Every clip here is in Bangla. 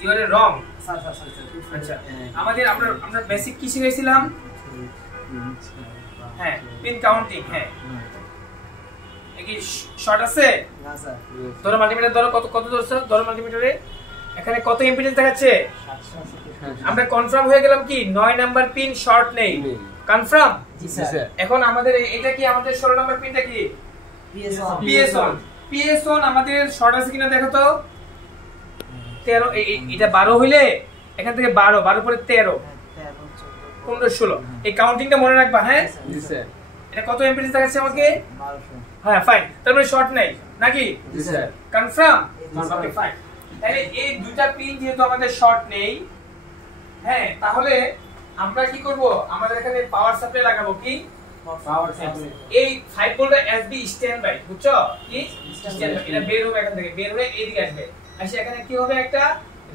ইউ আর রং। আচ্ছা আমাদের আমরা বেসিক কি শিখেছিলাম? হ্যাঁ পিন কাউন্টিং। হ্যাঁ কি শর্ট আছে না স্যার? ধরো মাল্টিমিটার ধরো কত ধরছো? ধরো মাল্টিমিটারে এখানে কত ইম্পিডেন্স দেখাচ্ছে? আমরা কনফার্ম হয়ে গেলাম কি 9 নাম্বার পিন শর্ট নেই। কনফার্ম? জি স্যার। এখন আমাদের এটা কি আমাদের 16 নাম্বার পিনটা কি? PS1। PS1 আমাদের শর্ট আছে কিনা দেখো তো। 13 এটা 12 হইলে এখান থেকে 12 পরে 13 15 16 এই কাউন্টিংটা মনে রাখবা। হ্যাঁ জি স্যার। এটা কত ইম্পিডেন্স দেখাচ্ছে আমাকে? 1200। হ্যাঁ ফাইন, তার মানে শর্ট নেই নাকি? জি স্যার। কনফার্ম? Okay fine. তাহলে এই দুইটা পিন যেহেতু আমাদের শর্ট নেই, হ্যাঁ তাহলে আমরা কি করব? আমাদের এখানে পাওয়ার সাপ্লাই লাগাবো। কি পাওয়ার সাপ্লাই? এই 5 ভোল্টের এসবি স্ট্যান্ড বাই, বুঝছো? কি স্ট্যান্ড বাই। এটা বের হবে এখান থেকে, বের হয়ে এদিকে আসবে। আসে এখানে কি হবে? একটা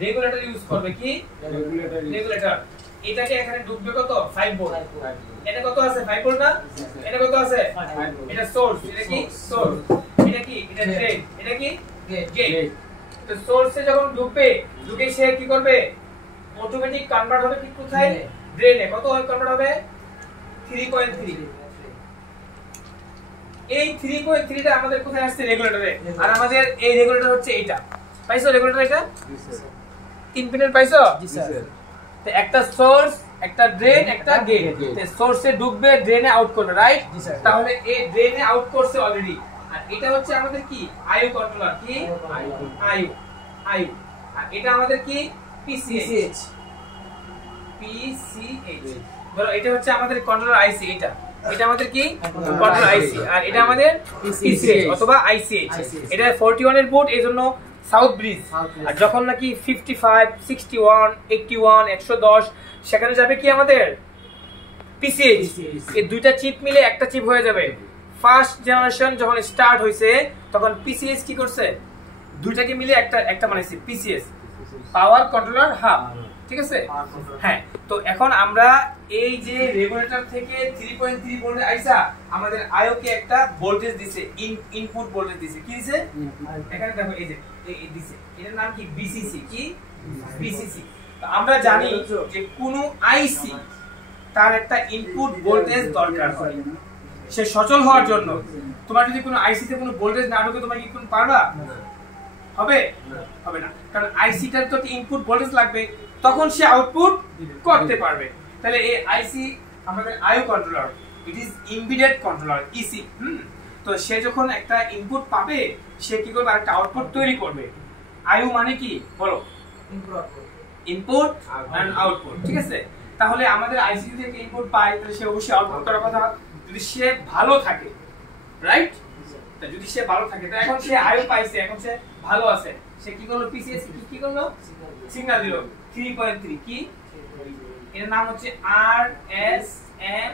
রেগুলেটর ইউজ করবে। কি রেগুলেটর? এটাকে এখানে ঢুকবে কত? 5 ভোল্ট। এটা কত আছে? 5 ভোল্ট না? এটা কত আছে? 5 ভোল্ট। এটা সোর্স। এটা কি সোর্স? এটা কি? এটা ড্রেন। এটা কি গেট। তো সোর্সে যখন ঢুকবে, ঢুকে সে কি করবে? অটোমেটিক কনভার্ট হবে কি কোথায়? ড্রেনে। কত কনভার্ট হবে? 3.3। এই 3.3 টা আমাদের কোথায় আসছে? রেগুলেটরে। আর আমাদের এই রেগুলেটর হচ্ছে এইটা। পাইছো রেগুলেটর? এটা 3 পিনের পাইছো? জি স্যার। তো একটা সোর্স, একটা ড্রেন, একটা গেট। তো সোর্সে ঢুকবে, ড্রেনে আউট করবে, রাইট? তাহলে এই ড্রেনে আউট করছে অলরেডি। আর এটা হচ্ছে আমাদের কি? আইও কন্ট্রোলার। কি আইও? আইও। আর এটা আমাদের কি? পিসিএইচ। বলো এটা হচ্ছে আমাদের কন্ট্রোলার আইসি। এটা আমাদের কি? কন্ট্রোলার আইসি। আর এটা আমাদের পিসিএইচ অথবা আইসিএইচ। এটা 41 এর পোর্ট, এইজন্য সাউথ ব্রিজ। আর যখন নাকি 55, 61, 81, 110 সেখানে যাবে কি আমাদের পিসিএইচ। এই দুইটা চিপ মিলে একটা চিপ হয়ে যাবে। ফার্স্ট জেনারেশন যখন স্টার্ট হইছে তখন পিসিএস কি করছে? দুইটাকে মিলে একটা বানাইছে পিসিএস, পাওয়ার কন্ট্রোলার হাব। ঠিক আছে? হ্যাঁ। তো এখন আমরা এই যে রেগুলেটর থেকে 3.3 ভোল্টের আইসা আমাদের আইও কে একটা ভোল্টেজ দিছে, ইনপুট ভোল্টেজ দিছে। কি দিছে? এখানে দেখো এই যে এই দিছে। এটার নাম কি? বিসিসি। কি বিসিসি? তো আমরা জানি যে কোন আইসি তার একটা ইনপুট ভোল্টেজ দরকার হয় সে সচল হওয়ার জন্য। তোমার যদি কোনো আইসিতে কোনো ভোল্টেজ না ঢোকে তোমরা কি কোন পারবা? হবে হবে না, কারণ আইসিটার তো ইনপুট ভোল্টেজ লাগবে, তখন সে আউটপুট করতে পারবে। তাহলে এই আইসি আমাদের IO controller, it is embedded controller, EC. তো সে যখন একটা ইনপুট পাবে সে কি করবে? একটা আউটপুট তৈরি করবে। আইও মানে কি বলো? Input and output. ঠিক আছে? তাহলে আমাদের আইসি থেকে ইনপুট পায়, তাহলে সে অবশ্যই আউটপুট করার কথা, যদি সে ভালো থাকে, রাইট? তা যদি সে ভালো থাকে, তো এখন সে আইও পাইছে, এখন সে ভালো আছে, সে কি করলো? পিসিএস কি করলো? সিগন্যাল দিল 3.3। কি এর নাম হচ্ছে RSM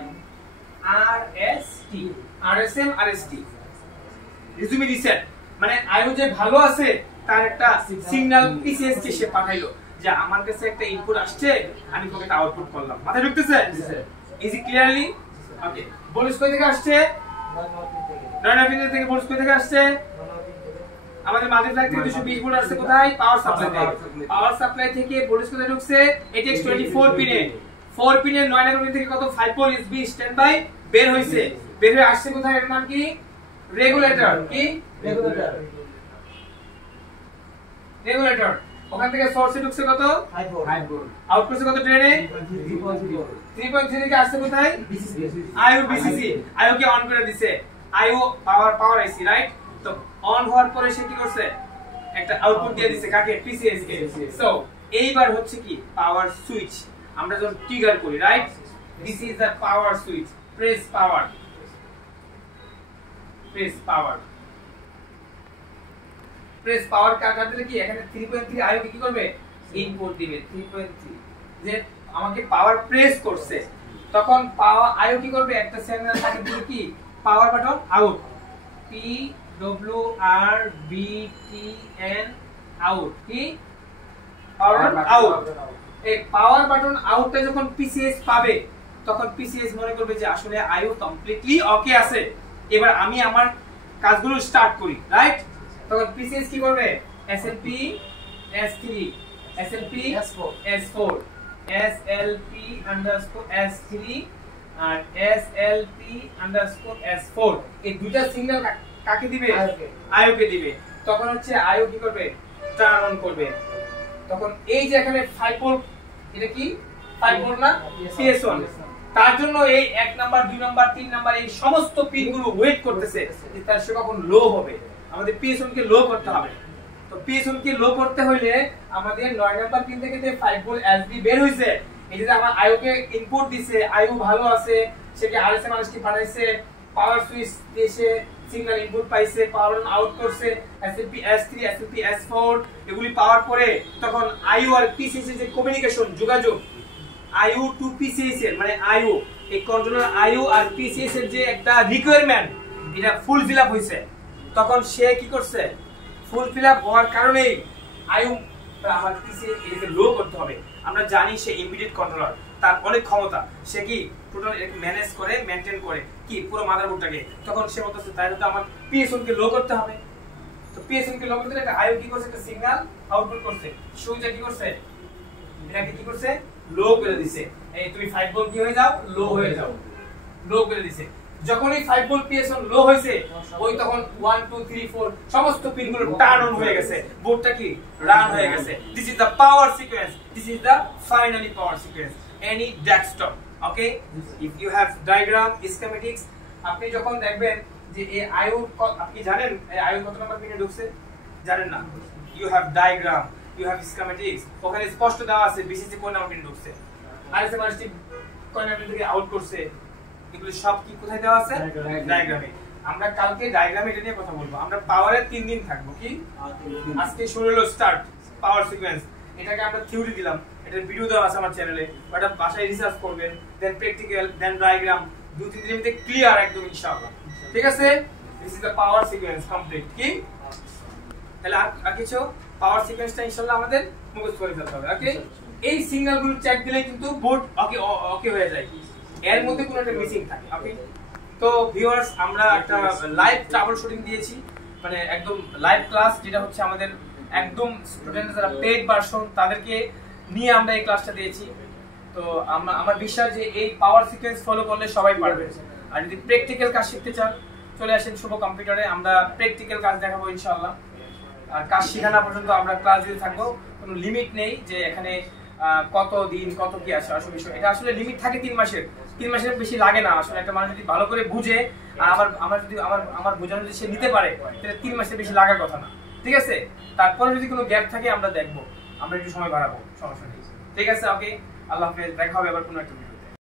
RST রিজুমি রিসেট। মানে আইও যে ভালো আছে তার একটা সিগন্যাল পিসিএস কে সে পাঠাইলো যে আমার কাছে একটা ইনপুট আসছে, আমি তোমাকে একটা আউটপুট করলাম। মাথায় ঢুকতেছে? Is it clearly? Okay. Voltage কই থেকে আসছে? 9 পিন থেকে। ভোল্টেজ কই থেকে আসছে? আমাদের মাল্টিপ্লাই থেকে 220 ভোল্ট আসছে কোথায়? পাওয়ার সাপ্লাই থেকে। পাওয়ার সাপ্লাই থেকে ভোল্টেজ কোথায় ঢুকছে? এটিএক্স 24 পিনে। 4 পিনের 9 নাম্বার পিন থেকে কত? 5 ভোল্ট এসবি স্ট্যান্ড বাই বের হইছে। বের হয়ে আসছে কোথায়? এর নাম কি? রেগুলেটর। কি রেগুলেটর? রেগুলেটর। ওখান থেকে সোর্সে ঢুকছে কত? 5 ভোল্ট। আউট করছে কত? ড্রেনে 3.3 থেকে আসছে কোথায়? আইও বিসিসি। আইও কে অন করে দিছে। আইও পাওয়ার আইসি, রাইট? তো অন হওয়ার পরে সে কি করছে? একটা আউটপুট দিয়ে দিছে কাকে? পিসিএস কে। সো এইবার হচ্ছে কি? পাওয়ার সুইচ আমরা যখন ট্রিগার করি, right? This is the power switch. Press power, press power, press power কাটা দিলে কি এখানে 3.3 আইও কি করবে? ইনপুট দিবে 3.3। যে আমাকে পাওয়ার প্রেস করছে, তখন পাওয়ার আইও কি করবে? একটা সিগন্যাল থাকে দিবে কি? Power button out. PWRBTN out. কি পাওয়ার আউট? এই পাওয়ার বাটন আউটটা যখন পিসিএস পাবে তখন পিসিএস মনে করবে যে আসলে আইও কমপ্লিটলি ওকে আছে, এবার আমি আমার কাজগুলো স্টার্ট করি, রাইট? তখন পিসিএস কি করবে? SLP S3 SLP S4 SLP underscore S3 আর SLP underscore S4 এই দুইটা সিগন্যাল কাকে দিবে IO কে দিবে তখন হচ্ছে IO কি করবে টার্ন অন করবে তখন এই যে এখানে 5 ভোল্ট এটা কি 5 ভোল্ট না PS1 তার জন্য এই 1 নাম্বার 2 নাম্বার 3 নাম্বার এই সমস্ত পিন গুলো ওয়েট করতেছে যে তার সে কখন লো হবে আমাদের PS1 কে লো করতে হবে তো PS1 কে লো করতে হইলে আমাদের 9 নাম্বার পিন থেকে যে 5 ভোল্ট SD বের হইছে এটা যে আমার IO কে ইনপুট দিছে IO ভালো আছে সে কি RSM RST পাঠাইছে পাওয়ার সুইচ দিয়েছে সিগন্যাল ইনপুট পাইছে পাওয়ার অন আউট করছে SLP S3 SLP S4 এগুলি পাওয়ার পরে তখন IO আর PCS এর যে কমিউনিকেশন যোগাযোগ IO টু PCS এর মানে IO এই কন্ট্রোলার IO আর PCS এর যে একটা রিকোয়ারমেন্ট এটা ফুল ফিল আপ হইছে তখন সে কি করছে ফুল ফিল আপ হওয়ার কারণে IO আমার PCS এটাকে লো করতে হবে আমরা জানি সে ইমিডিয়েট কন্ট্রোলার তার অনেক ক্ষমতা সে কি টোটাল এটাকে ম্যানেজ করে মেইনটেইন করে কি পুরো মাদারবোর্ডটাকে তখন সে বলতেছে তাহলে তো আমার PS1 কে লো করতে হবে তো PS1 কে লো করতে একটা IO কি করছে একটা সিগন্যাল আউটপুট করছে সুইচটা কি করছে এটাকে কি করছে লো করে দিছে এই তুমি 5 ভোল্ট কি হয়ে যাও লো হয়ে যাও লো করে দিছে যখন এই 5 ভোল্ট PS1 লো হইছে ওই তখন 1 2 3 4 সমস্ত পিনগুলো টার্ন অন হয়ে গেছে বোর্ডটা কি রান হয়ে গেছে this is the power sequence this is the finally power sequence any desktop okay if you have diagram schematics আপনি যখন দেখবেন যে এই IO আপনি জানেন এই IO কত নাম্বার পিনে ঢুকছে জানেন না you have diagram you have schematics ওখানে স্পষ্ট দেওয়া আছে বিসিসি কোন নাম্বার পিনে ঢুকছে RSM RST কোন নাম্বার থেকে আউট করছে এগুলো সব কি কোথায় দেওয়া আছে ডায়াগ্রামে আমরা কালকে ডায়াগ্রামে এটা নিয়ে কথা বলবো আমরা পাওয়ারের 3 দিন থাকবো কি আজকে শুরু হলো স্টার্ট পাওয়ার সিকোয়েন্স এটাকে আমরা থিওরি দিলাম এটার ভিডিও দেওয়া আছে আমার চ্যানেলে ওটা বাসায় রিসার্চ করবেন দেন প্র্যাকটিক্যাল দেন ডায়াগ্রাম 2-3 দিনের মধ্যে ক্লিয়ার একদম ইনশাআল্লাহ ঠিক আছে this is the power sequence complete কি তাহলে আর কিছু পাওয়ার সিকোয়েন্সটা ইনশাআল্লাহ আমাদের মুখস্থ করে ফেলতে হবে ওকে এই সিগন্যালগুলো চেক দিলে কিন্তু বোর্ড ওকে ওকে হয়ে যায় এর মধ্যে কোনো একটা মিসিং থাকে ওকে তো ভিউয়ার্স আমরা একটা লাইভ ট্রাবল শুটিং দিয়েছি মানে একদম লাইভ ক্লাস যেটা হচ্ছে আমাদের একদম স্টুডেন্ট যারা পেড ভার্সন তাদেরকে নিয়ে আমরা এই ক্লাসটা দিয়েছি তো আমার বিশ্বাস যে এই পাওয়ার সিকোয়েন্স ফলো করলে সবাই পারবে আর যদি প্র্যাকটিক্যাল কাজ শিখতে চান চলে আসেন শুভ কম্পিউটারে আমরা প্র্যাকটিক্যাল কাজ দেখাবো ইনশাআল্লাহ আর কাজ শেখানো পর্যন্ত আমরা ক্লাস দিতে থাকবো কোনো লিমিট নেই যে এখানে কত দিন কত কি আসে আসলে বিষয় এটা আসলে লিমিট থাকে 3 মাসের বেশি লাগে না আসলে একটা মানুষ যদি ভালো করে বুঝে আর আমার বোঝানো যদি সে নিতে পারে তাহলে 3 মাসের বেশি লাগার কথা না ঠিক আছে তারপরে যদি কোনো গ্যাপ থাকে আমরা দেখবো আমরা একটু সময় বাড়াবো সমস্যা নেই ঠিক আছে ওকে আল্লাহ হাফেজ দেখা হবে আবার কোনো একটা